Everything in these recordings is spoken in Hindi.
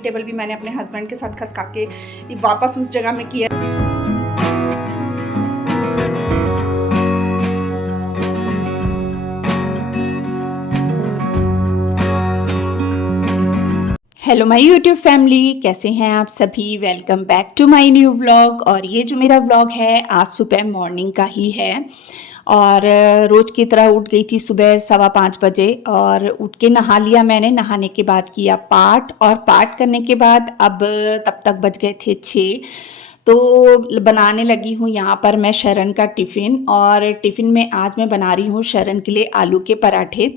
टेबल भी मैंने अपने हस्बैंड के साथ खसका के वापस उस जगह में किया। हेलो माय यूट्यूब फैमिली, कैसे हैं आप सभी। Welcome back to my new vlog. और ये जो मेरा व्लॉग है आज सुबह मॉर्निंग का ही है। और रोज़ की तरह उठ गई थी सुबह 5:15 बजे और उठ के नहा लिया मैंने। नहाने के बाद किया पाठ, और पाठ करने के बाद अब तब तक बज गए थे 6। तो बनाने लगी हूँ यहाँ पर मैं शरण का टिफ़िन। और टिफ़िन में आज मैं बना रही हूँ शरण के लिए आलू के पराठे।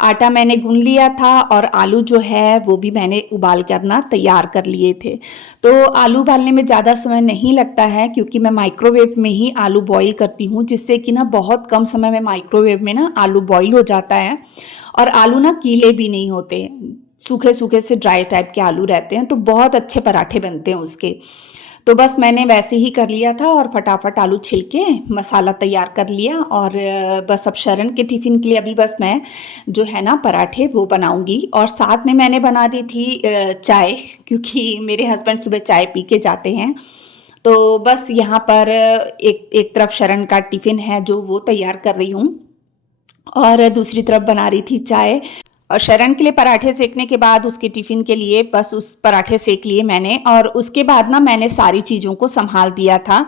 आटा मैंने गूंद लिया था और आलू जो है वो भी मैंने उबाल करना तैयार कर लिए थे। तो आलू उबालने में ज़्यादा समय नहीं लगता है क्योंकि मैं माइक्रोवेव में ही आलू बॉईल करती हूँ, जिससे कि ना बहुत कम समय में माइक्रोवेव में ना आलू बॉईल हो जाता है। और आलू ना गीले भी नहीं होते, सूखे सूखे से ड्राई टाइप के आलू रहते हैं, तो बहुत अच्छे पराठे बनते हैं उसके। तो बस मैंने वैसे ही कर लिया था और फटाफट आलू छिल के मसाला तैयार कर लिया। और बस अब शरण के टिफ़िन के लिए अभी बस मैं जो है ना पराठे वो बनाऊंगी। और साथ में मैंने बना दी थी चाय, क्योंकि मेरे हस्बैंड सुबह चाय पी के जाते हैं। तो बस यहाँ पर एक तरफ शरण का टिफ़िन है जो वो तैयार कर रही हूँ, और दूसरी तरफ बना रही थी चाय। और शरण के लिए पराठे सेकने के बाद उसके टिफ़िन के लिए बस उस पराठे सेक लिए मैंने। और उसके बाद ना मैंने सारी चीज़ों को संभाल दिया था,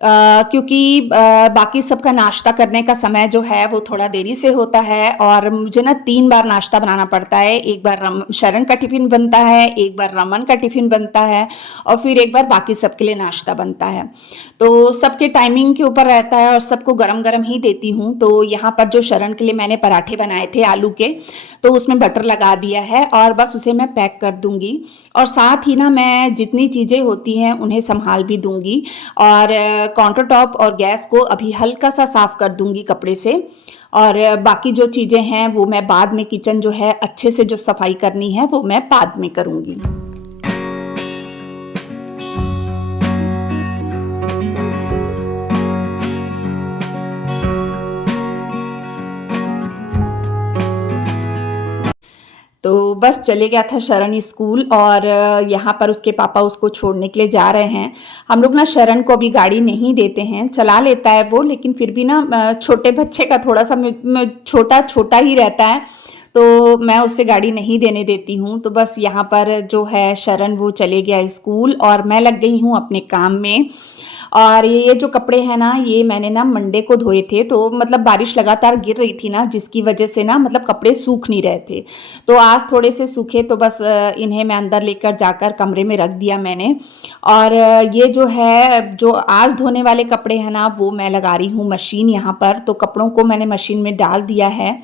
क्योंकि बाकी सबका नाश्ता करने का समय जो है वो थोड़ा देरी से होता है। और मुझे ना 3 बार नाश्ता बनाना पड़ता है। एक बार शरण का टिफ़िन बनता है, एक बार रमन का टिफ़िन बनता है, और फिर एक बार बाकी सबके लिए नाश्ता बनता है। तो सबके टाइमिंग के ऊपर रहता है और सबको गरम गरम ही देती हूँ। तो यहाँ पर जो शरण के लिए मैंने पराठे बनाए थे आलू के, तो उसमें बटर लगा दिया है और बस उसे मैं पैक कर दूंगी। और साथ ही ना मैं जितनी चीज़ें होती हैं उन्हें संभाल भी दूंगी। और काउंटर टॉप और गैस को अभी हल्का सा साफ कर दूंगी कपड़े से। और बाकी जो चीज़ें हैं वो मैं बाद में, किचन जो है अच्छे से जो सफाई करनी है वो मैं बाद में करूंगी। तो बस चले गया था शरण स्कूल, और यहाँ पर उसके पापा उसको छोड़ने के लिए जा रहे हैं। हम लोग ना शरण को अभी गाड़ी नहीं देते हैं, चला लेता है वो, लेकिन फिर भी ना छोटे बच्चे का थोड़ा सा छोटा छोटा ही रहता है, तो मैं उससे गाड़ी नहीं देने देती हूँ। तो बस यहाँ पर जो है शरण वो चले गया स्कूल और मैं लग गई हूँ अपने काम में। और ये जो कपड़े हैं ना, ये मैंने ना मंडे को धोए थे। तो मतलब बारिश लगातार गिर रही थी ना, जिसकी वजह से ना मतलब कपड़े सूख नहीं रहे थे। तो आज थोड़े से सूखे, तो बस इन्हें मैं अंदर लेकर जाकर कमरे में रख दिया मैंने। और ये जो है, जो आज धोने वाले कपड़े हैं ना, वो मैं लगा रही हूँ मशीन यहाँ पर। तो कपड़ों को मैंने मशीन में डाल दिया है।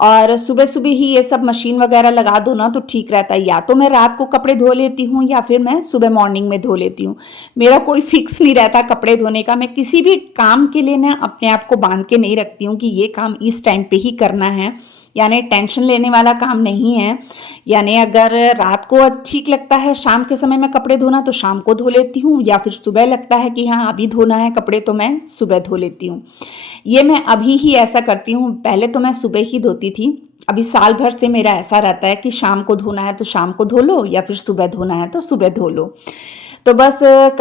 और सुबह सुबह ही ये सब मशीन वगैरह लगा दो ना तो ठीक रहता है। या तो मैं रात को कपड़े धो लेती हूँ या फिर मैं सुबह मॉर्निंग में धो लेती हूँ। मेरा कोई फिक्स नहीं रहता कपड़े धोने का। मैं किसी भी काम के लिए ना अपने आप को बांध के नहीं रखती हूँ कि ये काम इस टाइम पे ही करना है, यानी टेंशन लेने वाला काम नहीं है। यानी अगर रात को ठीक लगता है शाम के समय में कपड़े धोना तो शाम को धो लेती हूँ, या फिर सुबह लगता है कि हाँ अभी धोना है कपड़े तो मैं सुबह धो लेती हूँ। ये मैं अभी ही ऐसा करती हूँ, पहले तो मैं सुबह ही धोती थी। अभी साल भर से मेरा ऐसा रहता है कि शाम को धोना है तो शाम को धो लो, या फिर सुबह धोना है तो सुबह धो लो। तो बस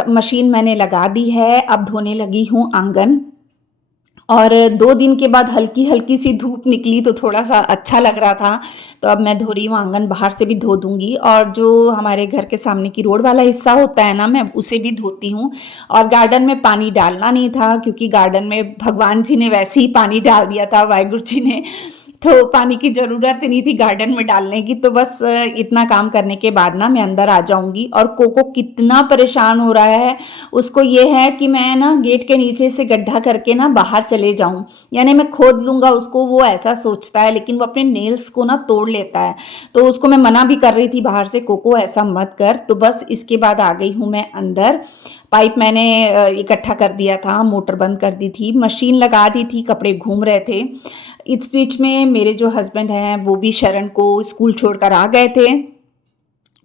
मशीन मैंने लगा दी है। अब धोने लगी हूँ आंगन। और 2 दिन के बाद हल्की हल्की सी धूप निकली तो थोड़ा सा अच्छा लग रहा था। तो अब मैं धो रही हूँ आंगन, बाहर से भी धो दूंगी। और जो हमारे घर के सामने की रोड वाला हिस्सा होता है ना, मैं उसे भी धोती हूँ। और गार्डन में पानी डालना नहीं था, क्योंकि गार्डन में भगवान जी ने वैसे ही पानी डाल दिया था, वाहिगुरु जी ने, तो पानी की ज़रूरत नहीं थी गार्डन में डालने की। तो बस इतना काम करने के बाद ना मैं अंदर आ जाऊंगी। और कोको कितना परेशान हो रहा है, उसको ये है कि मैं ना गेट के नीचे से गड्ढा करके ना बाहर चले जाऊं, यानी मैं खोद लूंगा उसको, वो ऐसा सोचता है। लेकिन वो अपने नेल्स को ना तोड़ लेता है। तो उसको मैं मना भी कर रही थी बाहर से, कोको ऐसा मत कर। तो बस इसके बाद आ गई हूँ मैं अंदर। पाइप मैंने इकट्ठा कर दिया था, मोटर बंद कर दी थी, मशीन लगा दी थी, कपड़े घूम रहे थे। इस बीच में मेरे जो हस्बैंड हैं वो भी शरण को स्कूल छोड़कर आ गए थे।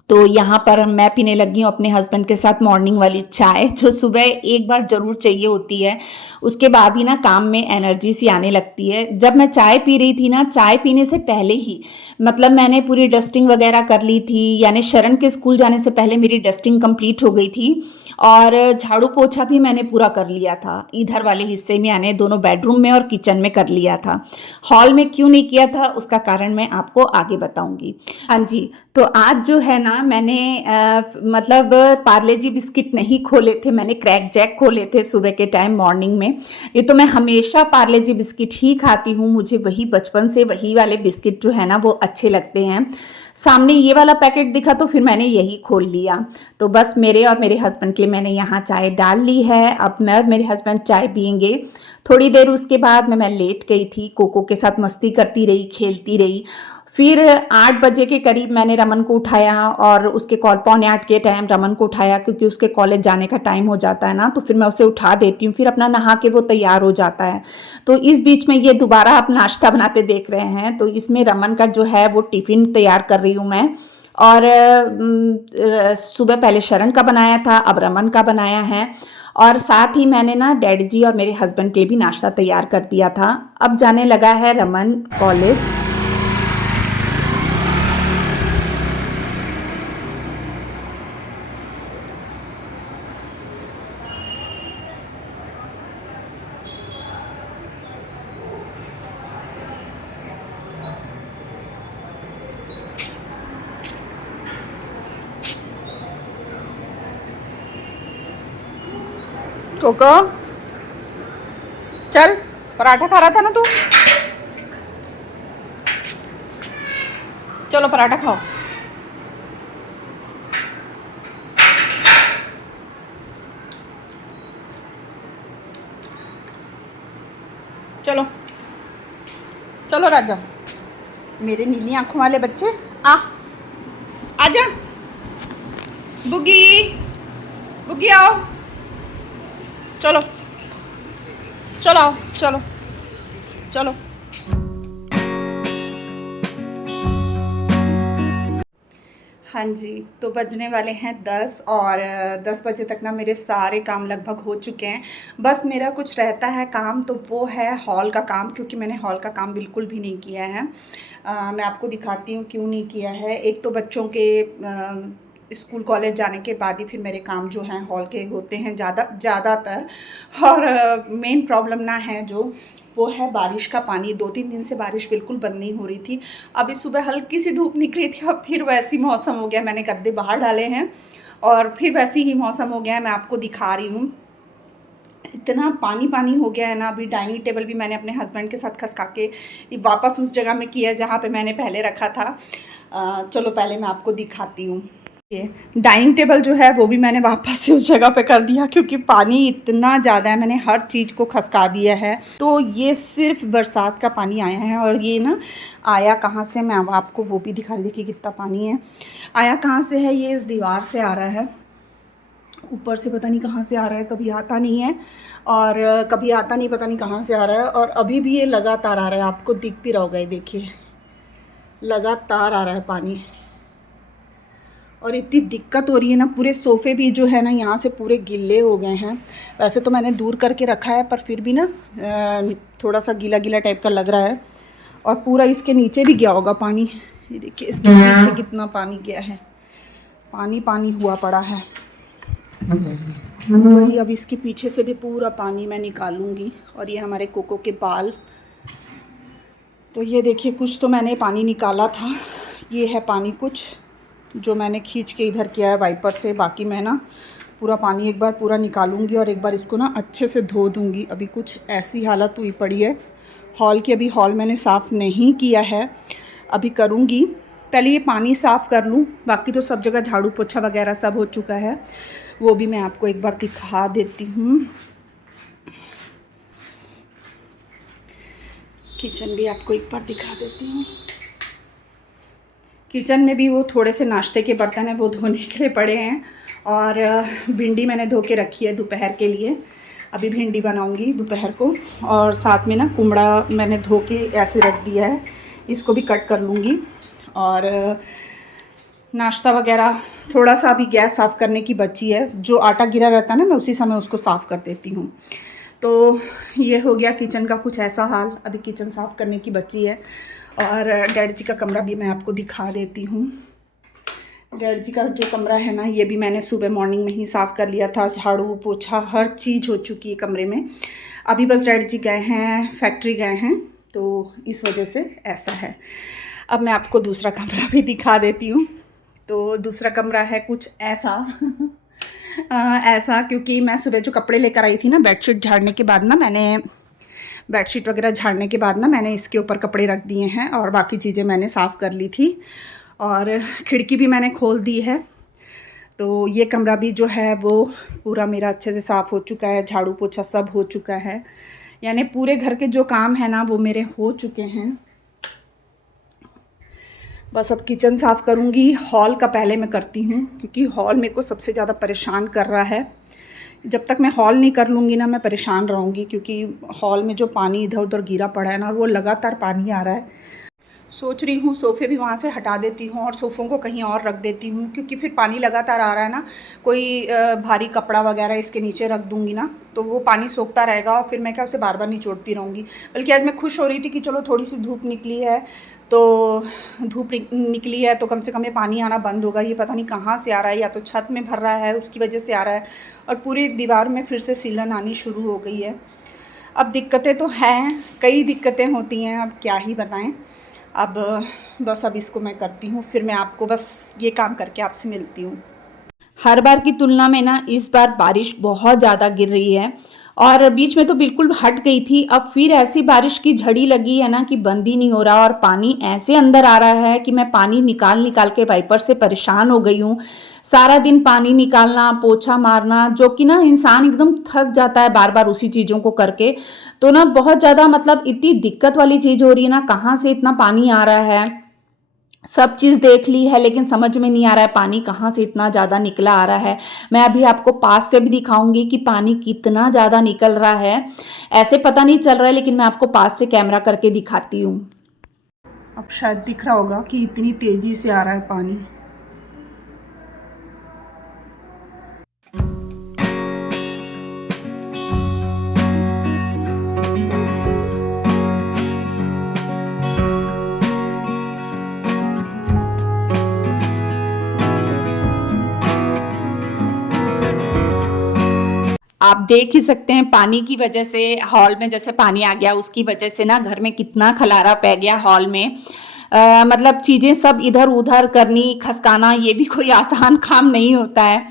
तो यहाँ पर मैं पीने लगी हूँ अपने हस्बैंड के साथ मॉर्निंग वाली चाय, जो सुबह एक बार ज़रूर चाहिए होती है। उसके बाद ही ना काम में एनर्जी सी आने लगती है। जब मैं चाय पी रही थी ना, चाय पीने से पहले ही मतलब मैंने पूरी डस्टिंग वगैरह कर ली थी, यानी शरण के स्कूल जाने से पहले मेरी डस्टिंग कंप्लीट हो गई थी और झाड़ू पोछा भी मैंने पूरा कर लिया था। इधर वाले हिस्से में यानी दोनों बेडरूम में और किचन में कर लिया था। हॉल में क्यों नहीं किया था उसका कारण मैं आपको आगे बताऊंगी। हाँ जी, तो आज जो है ना मैंने मतलब पार्ले जी बिस्किट नहीं खोले थे, मैंने क्रैक जैक खोले थे सुबह के टाइम मॉर्निंग में। ये तो मैं हमेशा पार्ले जी बिस्किट ही खाती हूँ, मुझे वही बचपन से वही वाले बिस्किट जो है ना वो अच्छे लगते हैं। सामने ये वाला पैकेट दिखा तो फिर मैंने यही खोल लिया। तो बस मेरे और मेरे हस्बैंड के लिए मैंने यहाँ चाय डाल ली है। अब मैं और मेरे हस्बैंड चाय पियेंगे। थोड़ी देर उसके बाद मैं लेट गई थी, कोको के साथ मस्ती करती रही, खेलती रही। फिर 8 बजे के करीब मैंने रमन को उठाया और उसके कॉल 7:45 के टाइम रमन को उठाया, क्योंकि उसके कॉलेज जाने का टाइम हो जाता है ना, तो फिर मैं उसे उठा देती हूँ, फिर अपना नहा के वो तैयार हो जाता है। तो इस बीच में ये दोबारा आप नाश्ता बनाते देख रहे हैं, तो इसमें रमन का जो है वो टिफ़िन तैयार कर रही हूँ मैं। और सुबह पहले शरण का बनाया था, अब रमन का बनाया है। और साथ ही मैंने ना डैडी जी और मेरे हस्बैंड के लिए भी नाश्ता तैयार कर दिया था। अब जाने लगा है रमन कॉलेज। कोको चल, पराठा खा रहा था ना तू, चलो पराठा खाओ। चलो चलो राजा, मेरे नीली आंखों वाले बच्चे, आ आजा। बुगी बुगी आओ, चलो चलो आओ, चलो चलो। हाँ जी, तो बजने वाले हैं 10 और 10 बजे तक ना मेरे सारे काम लगभग हो चुके हैं। बस मेरा कुछ रहता है काम, तो वो है हॉल का काम, क्योंकि मैंने हॉल का काम बिल्कुल भी नहीं किया है। मैं आपको दिखाती हूँ क्यों नहीं किया है। एक तो बच्चों के स्कूल कॉलेज जाने के बाद ही फिर मेरे काम जो हैं हॉल के होते हैं ज़्यादातर। और मेन प्रॉब्लम ना है जो वो है बारिश का पानी। 2-3 दिन से बारिश बिल्कुल बंद नहीं हो रही थी। अभी सुबह हल्की सी धूप निकली थी और फिर वैसी मौसम हो गया। मैंने गद्दे बाहर डाले हैं और फिर वैसी ही मौसम हो गया है। मैं आपको दिखा रही हूँ, इतना पानी पानी हो गया है ना। अभी डाइनिंग टेबल भी मैंने अपने हस्बैंड के साथ खसका के वापस उस जगह में किया जहाँ पे मैंने पहले रखा था। चलो पहले मैं आपको दिखाती हूँ। ये डाइनिंग टेबल जो है वो भी मैंने वापस से उस जगह पे कर दिया, क्योंकि पानी इतना ज़्यादा है। मैंने हर चीज़ को खसका दिया है। तो ये सिर्फ बरसात का पानी आया है। और ये ना आया कहाँ से, मैं अब आपको वो भी दिखा रही थी कि कितना पानी है। आया कहाँ से है, ये इस दीवार से आ रहा है, ऊपर से पता नहीं कहाँ से आ रहा है, कभी आता नहीं है और कभी आता नहीं, पता नहीं कहाँ से आ रहा है। और अभी भी ये लगातार आ रहा है, आपको दिख भी रहा होगा, ये देखिए लगातार आ रहा है पानी। और इतनी दिक्कत हो रही है ना, पूरे सोफ़े भी जो है ना यहाँ से पूरे गिल्ले हो गए हैं। वैसे तो मैंने दूर करके रखा है, पर फिर भी ना थोड़ा सा गीला गीला टाइप का लग रहा है। और पूरा इसके नीचे भी गया होगा पानी, ये देखिए इसके पीछे कितना पानी गया है, पानी पानी हुआ पड़ा है। वही अब इसके पीछे से भी पूरा पानी मैं निकालूंगी। और ये हमारे कोको के बाल, तो ये देखिए कुछ तो मैंने पानी निकाला था, ये है पानी कुछ जो मैंने खींच के इधर किया है वाइपर से। बाकी मैं ना पूरा पानी एक बार पूरा निकालूंगी और एक बार इसको ना अच्छे से धो दूंगी। अभी कुछ ऐसी हालत हुई पड़ी है हॉल की, अभी हॉल मैंने साफ़ नहीं किया है, अभी करूंगी। पहले ये पानी साफ़ कर लूँ, बाकी तो सब जगह झाड़ू पोछा वगैरह सब हो चुका है, वो भी मैं आपको एक बार दिखा देती हूँ। किचन भी आपको एक बार दिखा देती हूँ। किचन में भी वो थोड़े से नाश्ते के बर्तन हैं, वो धोने के लिए पड़े हैं। और भिंडी मैंने धो के रखी है दोपहर के लिए, अभी भिंडी बनाऊंगी दोपहर को। और साथ में ना कुमड़ा मैंने धो के ऐसे रख दिया है, इसको भी कट कर लूँगी। और नाश्ता वगैरह थोड़ा सा अभी गैस साफ़ करने की बची है, जो आटा गिरा रहता है ना मैं उसी समय उसको साफ़ कर देती हूँ। तो ये हो गया किचन का कुछ ऐसा हाल, अभी किचन साफ़ करने की बची है। और डैडी जी का कमरा भी मैं आपको दिखा देती हूँ। डैडी जी का जो कमरा है ना, ये भी मैंने सुबह मॉर्निंग में ही साफ़ कर लिया था, झाड़ू पोछा हर चीज़ हो चुकी है कमरे में। अभी बस डैडी जी गए हैं, फैक्ट्री गए हैं, तो इस वजह से ऐसा है। अब मैं आपको दूसरा कमरा भी दिखा देती हूँ। तो दूसरा कमरा है कुछ ऐसा ऐसा, क्योंकि मैं सुबह जो कपड़े लेकर आई थी ना, बेडशीट झाड़ने के बाद ना मैंने बेडशीट वगैरह झाड़ने के बाद ना मैंने इसके ऊपर कपड़े रख दिए हैं और बाकी चीज़ें मैंने साफ़ कर ली थी और खिड़की भी मैंने खोल दी है। तो ये कमरा भी जो है वो पूरा मेरा अच्छे से साफ़ हो चुका है, झाड़ू पोछा सब हो चुका है, यानी पूरे घर के जो काम है ना वो मेरे हो चुके हैं। बस अब किचन साफ़ करूँगी। हॉल का पहले मैं करती हूँ, क्योंकि हॉल मेरे को सबसे ज़्यादा परेशान कर रहा है। जब तक मैं हॉल नहीं कर लूँगी ना मैं परेशान रहूँगी, क्योंकि हॉल में जो पानी इधर उधर गिरा पड़ा है ना, वो लगातार पानी आ रहा है। सोच रही हूँ सोफ़े भी वहाँ से हटा देती हूँ और सोफ़ों को कहीं और रख देती हूँ, क्योंकि फिर पानी लगातार आ रहा है ना, कोई भारी कपड़ा वगैरह इसके नीचे रख दूँगी ना तो वो पानी सोखता रहेगा और फिर मैं क्या उसे बार बार निचोड़ती रहूँगी। बल्कि आज मैं खुश हो रही थी कि चलो थोड़ी सी धूप निकली है, तो धूप निकली है तो कम से कम ये पानी आना बंद होगा। ये पता नहीं कहाँ से आ रहा है, या तो छत में भर रहा है उसकी वजह से आ रहा है, और पूरी दीवार में फिर से सीलन आनी शुरू हो गई है। अब दिक्कतें तो हैं, कई दिक्कतें होती हैं, अब क्या ही बताएं। अब बस अब इसको मैं करती हूँ, फिर मैं आपको बस ये काम करके आपसे मिलती हूँ। हर बार की तुलना में ना इस बार बारिश बहुत ज़्यादा गिर रही है, और बीच में तो बिल्कुल हट गई थी, अब फिर ऐसी बारिश की झड़ी लगी है ना कि बंद ही नहीं हो रहा, और पानी ऐसे अंदर आ रहा है कि मैं पानी निकाल निकाल के वाइपर से परेशान हो गई हूँ। सारा दिन पानी निकालना, पोछा मारना, जो कि ना इंसान एकदम थक जाता है बार बार उसी चीज़ों को करके। तो ना बहुत ज़्यादा मतलब इतनी दिक्कत वाली चीज़ हो रही है ना, कहाँ से इतना पानी आ रहा है। सब चीज़ देख ली है लेकिन समझ में नहीं आ रहा है पानी कहाँ से इतना ज़्यादा निकला आ रहा है। मैं अभी आपको पास से भी दिखाऊंगी कि पानी कितना ज़्यादा निकल रहा है। ऐसे पता नहीं चल रहा है, लेकिन मैं आपको पास से कैमरा करके दिखाती हूँ। अब शायद दिख रहा होगा कि इतनी तेज़ी से आ रहा है पानी। आप देख ही सकते हैं पानी की वजह से हॉल में जैसे पानी आ गया, उसकी वजह से ना घर में कितना खलारा पै गया हॉल में। मतलब चीज़ें सब इधर उधर करनी, खसकाना, ये भी कोई आसान काम नहीं होता है।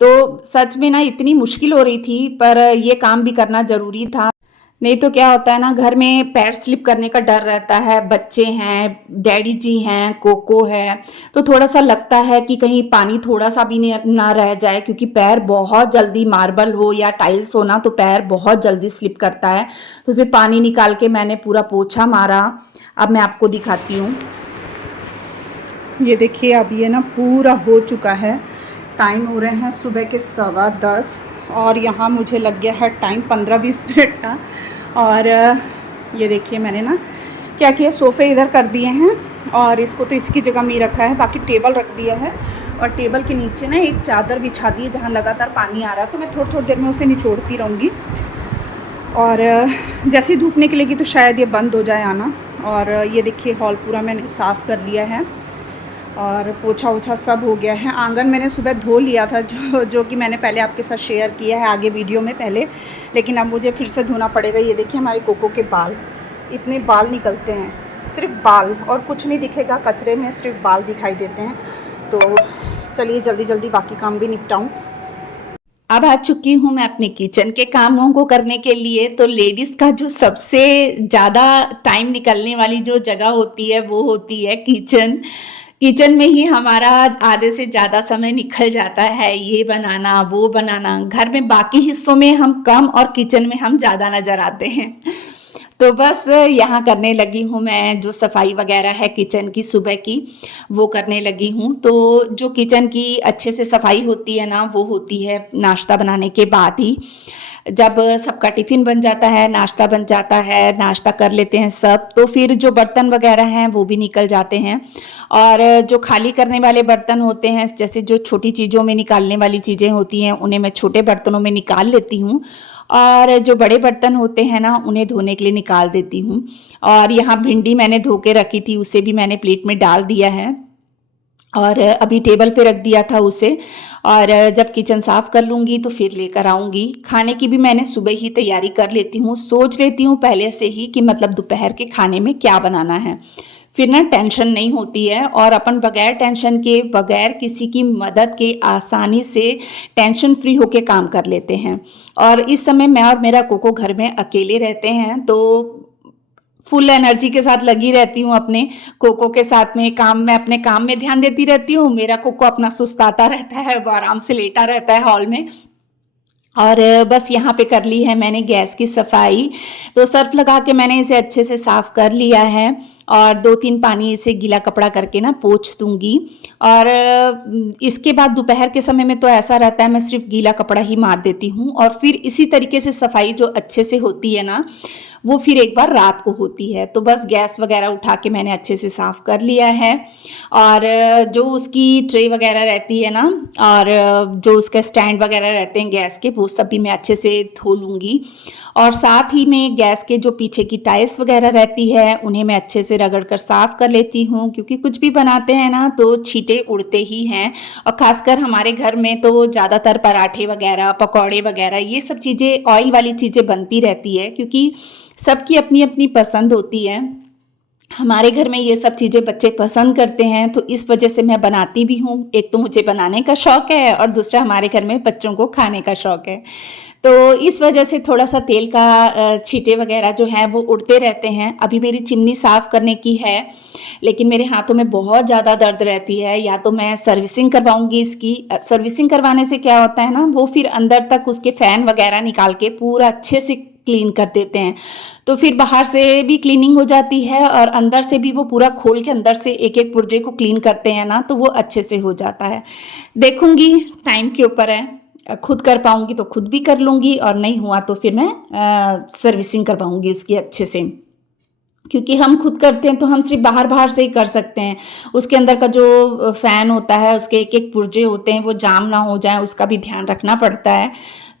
तो सच में ना इतनी मुश्किल हो रही थी, पर ये काम भी करना ज़रूरी था। नहीं तो क्या होता है ना, घर में पैर स्लिप करने का डर रहता है, बच्चे हैं, डैडी जी हैं, कोको है, तो थोड़ा सा लगता है कि कहीं पानी थोड़ा सा भी ना रह जाए, क्योंकि पैर बहुत जल्दी, मार्बल हो या टाइल्स हो ना, तो पैर बहुत जल्दी स्लिप करता है। तो फिर पानी निकाल के मैंने पूरा पोछा मारा। अब मैं आपको दिखाती हूँ, ये देखिए अब ये ना पूरा हो चुका है। टाइम हो रहे हैं सुबह के 10:15 और यहाँ मुझे लग गया है टाइम 15-20 मिनट का। और ये देखिए मैंने ना क्या किया, सोफ़े इधर कर दिए हैं और इसको तो इसकी जगह में ही रखा है, बाकी टेबल रख दिया है और टेबल के नीचे ना एक चादर बिछा दी है जहाँ लगातार पानी आ रहा है। तो मैं थोड़ी थोड़ी देर में उसे निचोड़ती रहूँगी और जैसे ही धूप निकलेगी तो शायद ये बंद हो जाए आना। और ये देखिए हॉल पूरा मैंने साफ़ कर लिया है और पोछा ओछा सब हो गया है। आंगन मैंने सुबह धो लिया था, जो कि मैंने पहले आपके साथ शेयर किया है आगे वीडियो में पहले, लेकिन अब मुझे फिर से धोना पड़ेगा। ये देखिए हमारे कोको के बाल, इतने बाल निकलते हैं, सिर्फ बाल और कुछ नहीं दिखेगा कचरे में, सिर्फ बाल दिखाई देते हैं। तो चलिए जल्दी जल्दी बाकी काम भी निपटाऊँ। अब आ चुकी हूँ मैं अपने किचन के कामों को करने के लिए। तो लेडीज़ का जो सबसे ज़्यादा टाइम निकलने वाली जो जगह होती है वो होती है किचन। किचन में ही हमारा आधे से ज़्यादा समय निकल जाता है, ये बनाना वो बनाना। घर में बाकी हिस्सों में हम कम और किचन में हम ज़्यादा नज़र आते हैं। तो बस यहाँ करने लगी हूँ मैं, जो सफाई वगैरह है किचन की सुबह की वो करने लगी हूँ। तो जो किचन की अच्छे से सफाई होती है ना, वो होती है नाश्ता बनाने के बाद ही। जब सबका टिफ़िन बन जाता है, नाश्ता बन जाता है, नाश्ता कर लेते हैं सब, तो फिर जो बर्तन वगैरह हैं वो भी निकल जाते हैं। और जो खाली करने वाले बर्तन होते हैं, जैसे जो छोटी चीज़ों में निकालने वाली चीज़ें होती हैं, उन्हें मैं छोटे बर्तनों में निकाल लेती हूँ और जो बड़े बर्तन होते हैं ना, उन्हें धोने के लिए निकाल देती हूँ। और यहाँ भिंडी मैंने धो के रखी थी, उसे भी मैंने प्लेट में डाल दिया है और अभी टेबल पे रख दिया था उसे। और जब किचन साफ़ कर लूँगी तो फिर लेकर आऊँगी। खाने की भी मैंने सुबह ही तैयारी कर लेती हूँ, सोच लेती हूँ पहले से ही कि मतलब दोपहर के खाने में क्या बनाना है। फिर ना टेंशन नहीं होती है और अपन बगैर टेंशन के, बगैर किसी की मदद के आसानी से टेंशन फ्री होके काम कर लेते हैं। और इस समय मैं और मेरा कोको घर में अकेले रहते हैं, तो फुल एनर्जी के साथ लगी रहती हूँ अपने कोको के साथ में, काम में, अपने काम में ध्यान देती रहती हूँ। मेरा कोको अपना सुस्ताता रहता है, वो आराम से लेटा रहता है हॉल में। और बस यहाँ पे कर ली है मैंने गैस की सफाई। तो सर्फ़ लगा के मैंने इसे अच्छे से साफ़ कर लिया है और 2-3 पानी इसे गीला कपड़ा करके ना पोंछ दूँगी। और इसके बाद दोपहर के समय में तो ऐसा रहता है, मैं सिर्फ़ गीला कपड़ा ही मार देती हूँ और फिर इसी तरीके से सफाई जो अच्छे से होती है ना, वो फिर एक बार रात को होती है। तो बस गैस वगैरह उठा के मैंने अच्छे से साफ़ कर लिया है और जो उसकी ट्रे वगैरह रहती है ना और जो उसके स्टैंड वगैरह रहते हैं गैस के, वो सब भी मैं अच्छे से धो लूँगी। और साथ ही में गैस के जो पीछे की टाइल्स वगैरह रहती है, उन्हें मैं अच्छे से रगड़ कर साफ़ कर लेती हूँ, क्योंकि कुछ भी बनाते हैं ना तो छींटे उड़ते ही हैं। और ख़ासकर हमारे घर में तो ज़्यादातर पराठे वगैरह, पकौड़े वगैरह, ये सब चीज़ें ऑयल वाली चीज़ें बनती रहती है, क्योंकि सबकी अपनी अपनी पसंद होती है। हमारे घर में ये सब चीज़ें बच्चे पसंद करते हैं, तो इस वजह से मैं बनाती भी हूँ। एक तो मुझे बनाने का शौक़ है और दूसरा हमारे घर में बच्चों को खाने का शौक़ है। तो इस वजह से थोड़ा-सा तेल का छींटे वगैरह जो हैं वो उड़ते रहते हैं। अभी मेरी चिमनी साफ़ करने की है, लेकिन मेरे हाथों में बहुत ज़्यादा दर्द रहती है। या तो मैं सर्विसिंग करवाऊँगी इसकी। सर्विसिंग करवाने से क्या होता है ना, वो फिर अंदर तक उसके फ़ैन वगैरह निकाल के पूरा अच्छे से क्लीन कर देते हैं। तो फिर बाहर से भी क्लीनिंग हो जाती है और अंदर से भी वो पूरा खोल के अंदर से एक-एक पुर्जे को क्लीन करते हैं ना, तो वो अच्छे से हो जाता है। देखूँगी, टाइम के ऊपर है। खुद कर पाऊँगी तो खुद भी कर लूँगी और नहीं हुआ तो फिर मैं सर्विसिंग करवाऊँगी उसकी अच्छे से। क्योंकि हम खुद करते हैं तो हम सिर्फ़ बाहर-बाहर से ही कर सकते हैं। उसके अंदर का जो फ़ैन होता है, उसके एक-एक पुर्जे होते हैं, वो जाम ना हो जाएँ, उसका भी ध्यान रखना पड़ता है।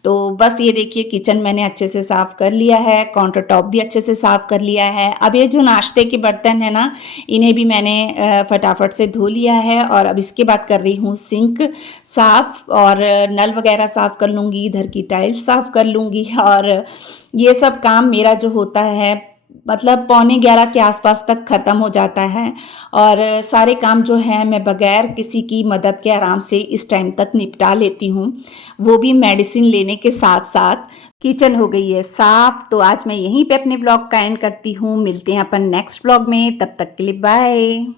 तो बस ये देखिए, किचन मैंने अच्छे से साफ़ कर लिया है, काउंटर टॉप भी अच्छे से साफ़ कर लिया है। अब ये जो नाश्ते के बर्तन हैं ना, इन्हें भी मैंने फटाफट से धो लिया है और अब इसके बाद कर रही हूँ सिंक साफ़ और नल वगैरह साफ़ कर लूँगी, इधर की टाइल्स साफ़ कर लूँगी। और ये सब काम मेरा जो होता है, मतलब पौने 11 के आसपास तक ख़त्म हो जाता है और सारे काम जो हैं मैं बगैर किसी की मदद के आराम से इस टाइम तक निपटा लेती हूँ, वो भी मेडिसिन लेने के साथ-साथ। किचन हो गई है साफ़। तो आज मैं यहीं पे अपने व्लॉग का एंड करती हूँ। मिलते हैं अपन नेक्स्ट व्लॉग में, तब तक के लिए बाय।